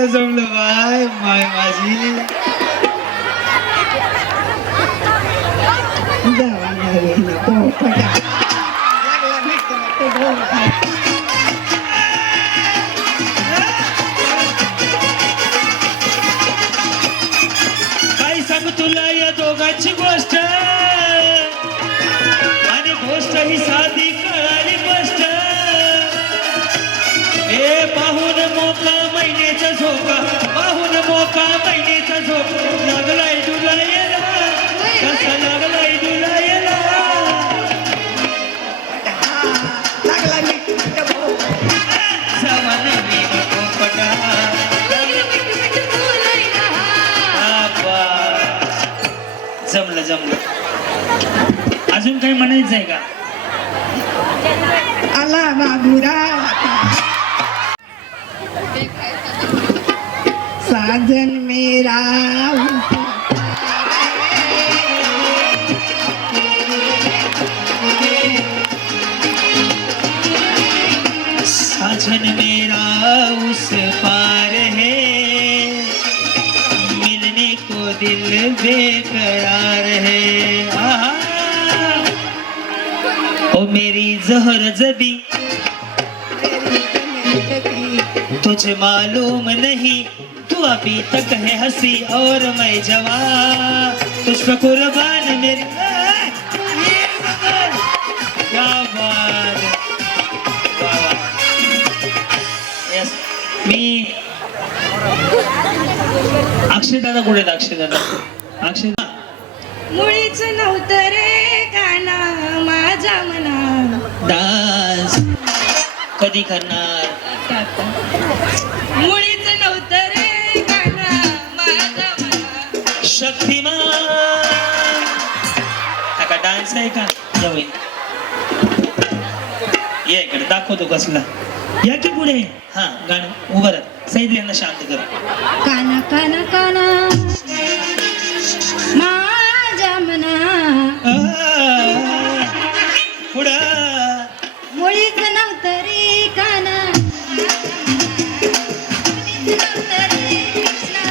जमलं जमलं बाय माय माझी काय सांगू तुला या दोघांची गोष्ट आणि गोष्ट ही साधी कळाली गोष्ट ए पाहून मोका महिन्याचा झोका पाहून मोका महिन्याचा झोका लागलाय डुलायला कसा लागलाय डुलायला समान मी पोपटा जमलं जमलं अजून काही म्हणायचं आहे का आला बाबूराव साजन मेरा साजन मेरा उस पार है मिलने को दिल बेकरार है आहा ओ मेरी जहर जबी तुझे मालूम नहीं तू अभी तक है हंसी और मैं जवान तुझ पे कुर्बान मेरी क्या बात यस मी अक्षय दादा कुठे आहेत अक्षय दादा अक्षय मुळीच नव्हतं रे गाना माझ्या मना डान्स कधी करणार मुळीच नव्हतं रे गाना माझ्या मना शक्तिमान का डान्स आहे का जवळ ये इकडे दाखवतो कसला या की पुढे हा गाणं उभं राहा सैद यांना शांत कर काना काना काना माझ्या मना पुढं मुळीच नव्हतं रे काना मुळीच नव्हतं रे कृष्णा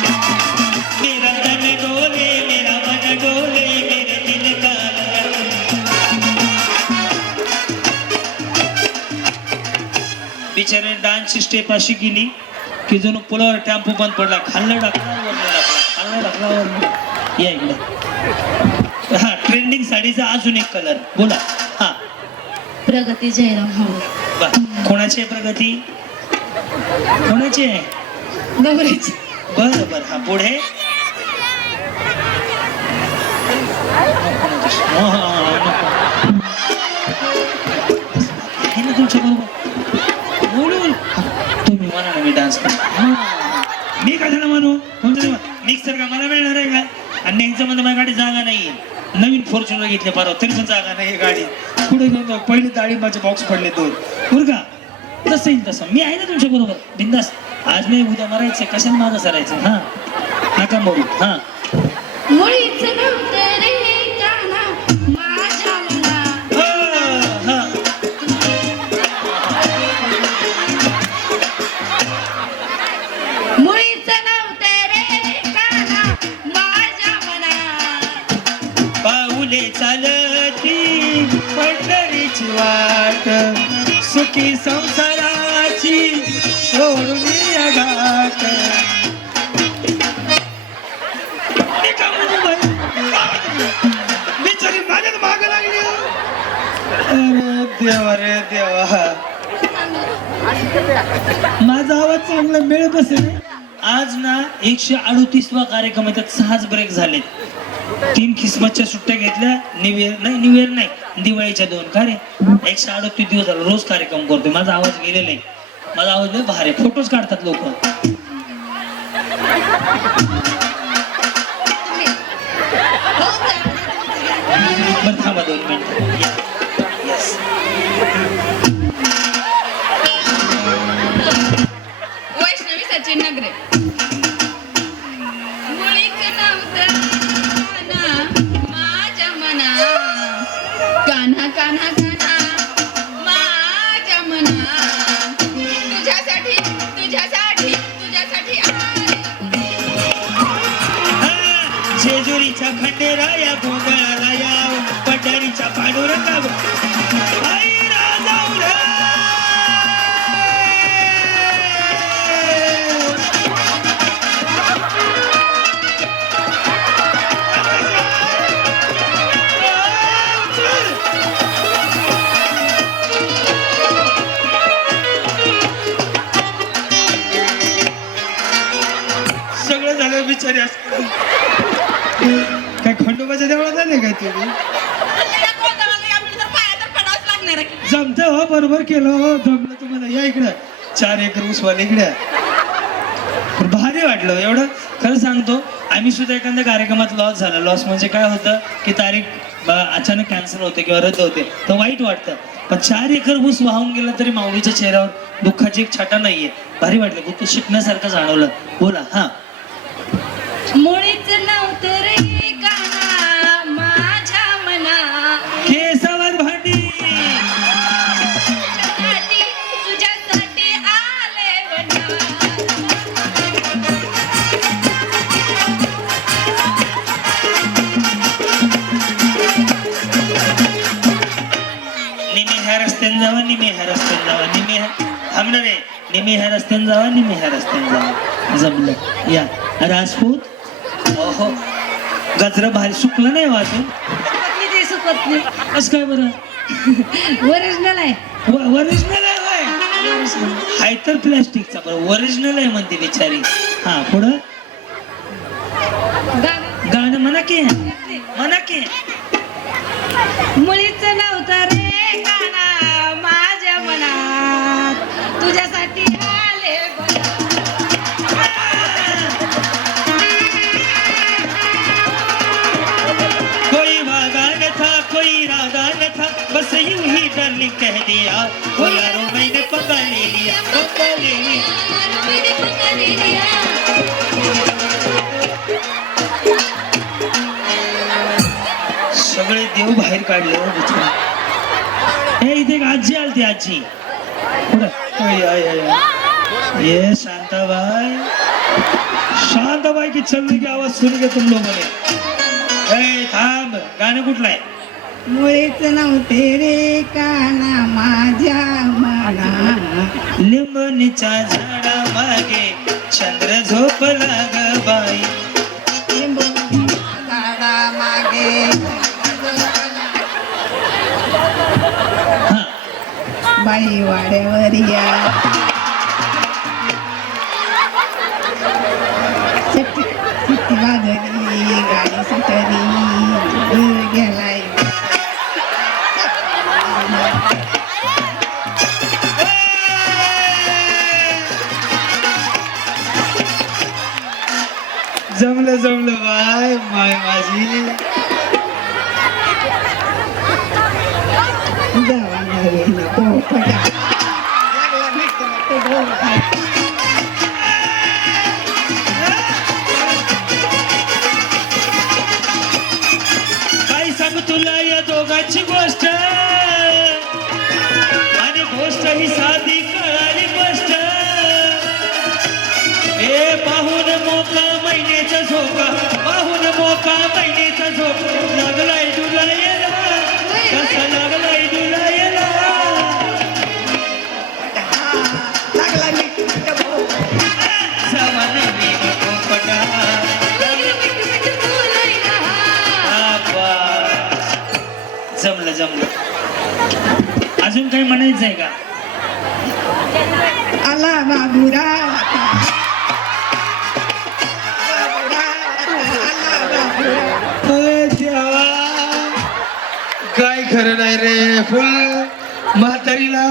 मेरा तन डोले मेरा मन डोले मेरे दिल का बिचारे डान्सची स्टेप अशी केली की जणू पुलावर टेम्पो बंद पडला खाल्ला टाकला वरला टाकला खाल्ला टाकला वरला या इकडे हा ट्रेंडिंग साडीचा अजून एक कलर बोला हा प्रगती जयराम हो बा कोणाची आहे प्रगती कोणाची आहे नवरीच बरं बरं हा पुढे आहे ना तुमच्या बरोबर बोलून तुम्ही म्हणा ना मी डान्स करतो मी कशाला म्हणू तुमचं मिक्सर का मला मिळणार आहे का आणि यांच्यामध्ये माझ्या गाडी जागा नाहीये नवीन फॉर्च्युनर घेतले परवा तरी पण जागा नाही गाडी पुढे घेऊन पहिले डाळिंबाचे बॉक्स पडले दोन बरं का तसं येईल तसं मी आहे ना तुमच्या बरोबर बिंदास आज नाही उद्या मरायचं कशाला मागं सरायचं हा नका बोलू हा मुळीच नव्हतं रे गाना माझ्या मना हा मुळीच नव्हतं रे गाना माझ्या मना पाऊले चालती पंढरीची वाट सुखी संसाराची सोडून या घाट बिचारी माझ्यात माग लागली अरे देवा रे देवा माझा आवाज चांगला मिळ बसेल आज ना 138वा कार्यक्रम आहे त्यात 6 ब्रेक झालेत 3 ख्रिसमसच्या सुट्ट्या घेतल्या न्यू इयर नाही दिवाळीच्या 2 का रे 138 दिवस झाला रोज कार्यक्रम करतोय माझा आवाज गेलेला आहे माझा आवाज लय भारी फोटोज काढतात लोक बरं थांबा 2 मिनिट येस वैष्णवी सचिन नगरे तरी असं काय खंडोबाच्या देवळात आले काय तुम्ही जमत हो बरोबर केलं हो जमलं तुम्हाला या इकडं 4 एकर ऊसवाले इकडे भारी वाटलं एवढं खरं सांगतो आम्ही सुद्धा एखाद्या कार्यक्रमात लॉस झाला लॉस म्हणजे काय होतं की तारीख अचानक कॅन्सल होते किंवा रद्द होते तर वाईट वाटतं पण 4 एकर ऊस वाहून गेला तरी माऊलीच्या चेहऱ्यावर दुःखाची एक छटा नाहीये भारी वाटलं खूप शिकण्यासारखं जाणवलं बोला हा मुळीच नव्हतं रे काना माझ्या मना केसावर भांडी तुझ्यासाठी आले वना निमी ह्या रस्त्याने जावा निमी ह्या रस्त्याने जावा निमी थांबणार आहे निमी ह्या रस्त्याने जावा निमी ह्या रस्त्याने जावा जमलं या राजपूत ओहो गजरा भारी सुकलं नाही वाटून ते सुकत नाही कसं काय बरं ओरिजिनल आहे ओरिजिनल आहे होय हाय तर प्लॅस्टिकचा बरं ओरिजिनल आहे म्हणते बिचारी हा पुढं गाणं गाणं म्हणा की मुळीच नव्हतं रे काना माझ्या मनात तुझ्यासाठी आले कोई वादा न था कोई इरादा न था बस यूं ही डार्लिंग कह दिया वो यारों मैंने पका ले लिया सगळे देव बाहेर काढले हो बिचारे. हे इथे एक आजी आलती आजी पुढं. ये शांताबाई की चलने की आवाज सुन के तुम लोगों ने थांब गाणं कुठलं आहे मुळीच नव्हते रे काना माझ्या मना लिंबणीच्या झाडा मागे चंद्र झोपला ग बाई झाडा मागे बाई वाड्यावर या सुट्टी वाजली गाडी सुटली दूर गेलाय जमलं बाय माय माझी काय सांगू तुला या दोघांची गोष्ट आणि गोष्ट ही साधी कळाली गोष्ट हे पाहून मोका महिन्याचा झोका पाहून मोका महिन्याचा झोका लागलाय तुला येला कसा लागलाय तुला येला सामान मी पोपटा जमलं अजून काही म्हणायचं आहे का आला बाबूरा देवा काय खरं नाही रे फुल म्हातारीला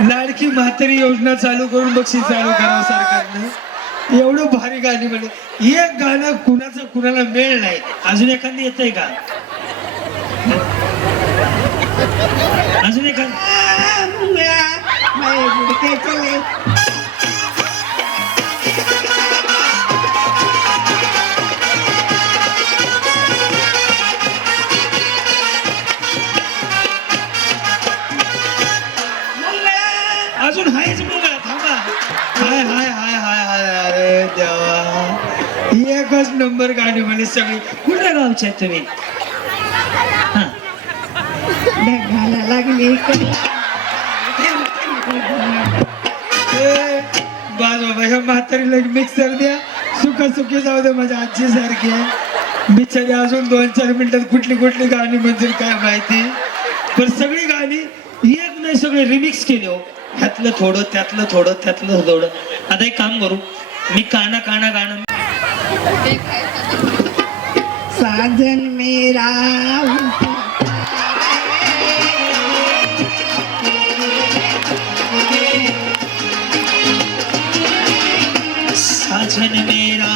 लाडकी म्हातारी योजना चालू करून बक्षीस चालू करावं सरकारनं एवढं भारी गाणी म्हणे एक गाणं कुणाला मेळ नाही अजून एखादी येतंय का अजून एखाद अजून हायच मुलगा थांबा हाय अरे देवा एकच नंबर गाणी म्हणे सगळी कुठल्या गावचे आहेत तुम्ही ढगाला लागली बाबा ह्या म्हातारीला मिक्सर द्या सुखी जाऊ दे माझ्या आजी सारखी आहे बिचारी अजून 2-4 मिनिटात कुठली गाणी म्हणजे काय माहिती पण सगळी गाणी एक नाही सगळे रिमिक्स केले हो ह्यातलं थोडं त्यातलं थोडं आता एक काम करू मी काना गाणं साजन मेरा साजन मेरा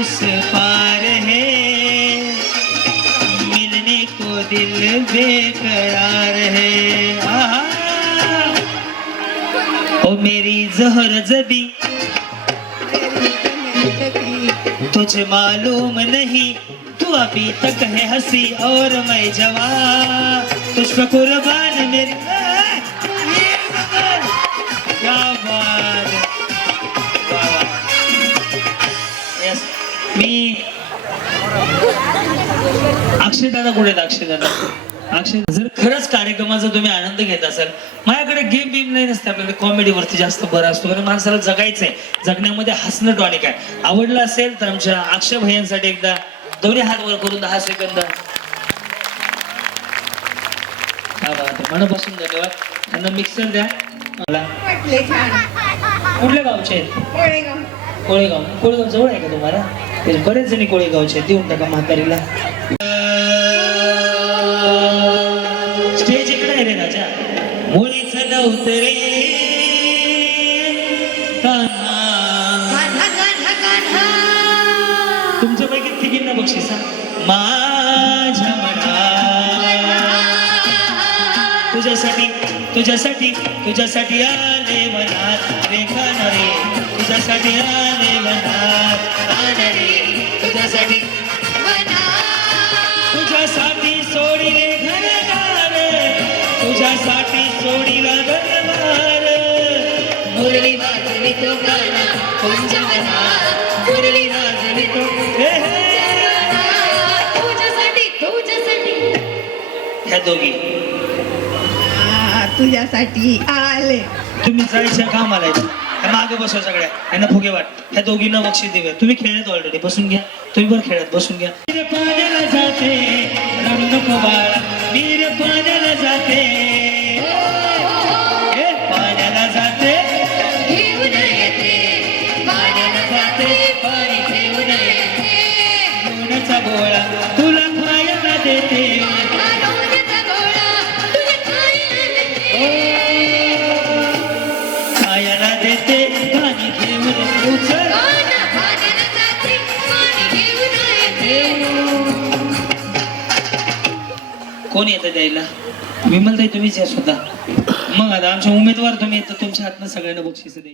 उस पार है, मिलने को दिल बेकरार है। आहा, ओ मेरी जहर जबी तुझे मालूम नहीं, तू अभी तक है हंसी और मैं जवान, तुझ पर कुर्बान मेरी। क्या बात है। वाह, वाह। Yes. मी अक्षय दादा कुठे आहेत? अक्षय दादा, अक्षय, जर खरंच कार्यक्रमाचा तुम्ही आनंद घेत असाल, माझ्याकडे गेम बिम नाही नसते, आपल्याकडे कॉमेडीवरती जास्त भर असतो, कारण माणसाला जगायचंय, जगण्यामध्ये हसणं टॉनिक आहे. आवडलं असेल तर आमच्या अक्षय भैयांसाठी एकदा दोन्ही हात वर करून 10 सेकंद. हा बात, मनापासून धन्यवाद. त्यांना मिक्सर द्या मला. वाटले छान. कुठल्या गावचे आहेत? कोळेगाव. कोळेगाव. कोळेगाव जवळ आहे का तुम्हाला? ते बरेच जणी कोळेगावचे आहेत, देऊन टाका म्हातारीला. स्टेज इकडे आहे रे राजा. मुळीच नव्हतं रे कान्हा. तुमच्यापैकी तिघींना बक्षीस हा. माझ्या मना तुझ्यासाठी तुझ्यासाठी तुझ्यासाठी आले मनात रे कान्हा रे, तुझ्यासाठी आले मनात कान्हा रे, तुझ्यासाठी तुझ्यासाठी सोडिले घरदार, तुझ्यासाठी सोडिला घरदार. मुरली वाजवी तो गाणं कुंजवना, मुरली वाजवी तो तुझ्यासाठी तुझ्यासाठी. ह्या दोघी तुझ्यासाठी आले. तुम्ही जायच्या कामाला मागे बसवा सगळ्या, यांना फुगे वाट. ह्या दोघींना बक्षीस देऊया. तुम्ही खेळत ऑलरेडी, बसून घ्या. तुम्ही पण खेळत बसून घ्या. पाण्याला जाते रडू नको बाळा, मीर पाण्याला जाते, पाण्याला जाते घेऊन येते, पाण्याला जाते, पाणी घेऊन येते, लोण्याचा गोळा तुला खायला देते, लोण्याचा गोळा तुझ्या खायला देते. खायला देते, पाणी घेऊन येते. पाण्याला जाते, पाणी घेऊन येते. कोण येतं द्यायला? विमलताई तुम्हीच या सुद्धा. मग आता आमच्या उमेदवार तुम्ही येतं, तुमच्या हातनं सगळ्यांना बक्षीस द्यायची.